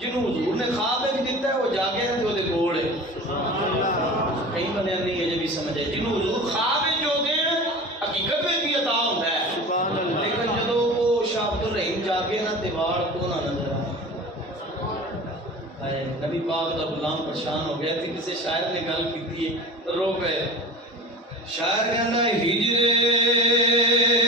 جنہوں حضور نے خواب میں بھی دیتا ہے وہ جاگے ہیں تو دے کوڑ ہے کئی بنے نہیں ہے بھی سمجھے جنہوں حضور خواب میں جو دے حقیقت میں بھی عطا ہوتا ہے لیکن جدو وہ شاہ عبد الرحیم جاگے نا دیوار کو نہ نظر آئے نبی پاک دا غلام پریشان ہو گیا تھی کسی شاعر نے گل کی تھی رو پہ شاعر کہنا ہجرے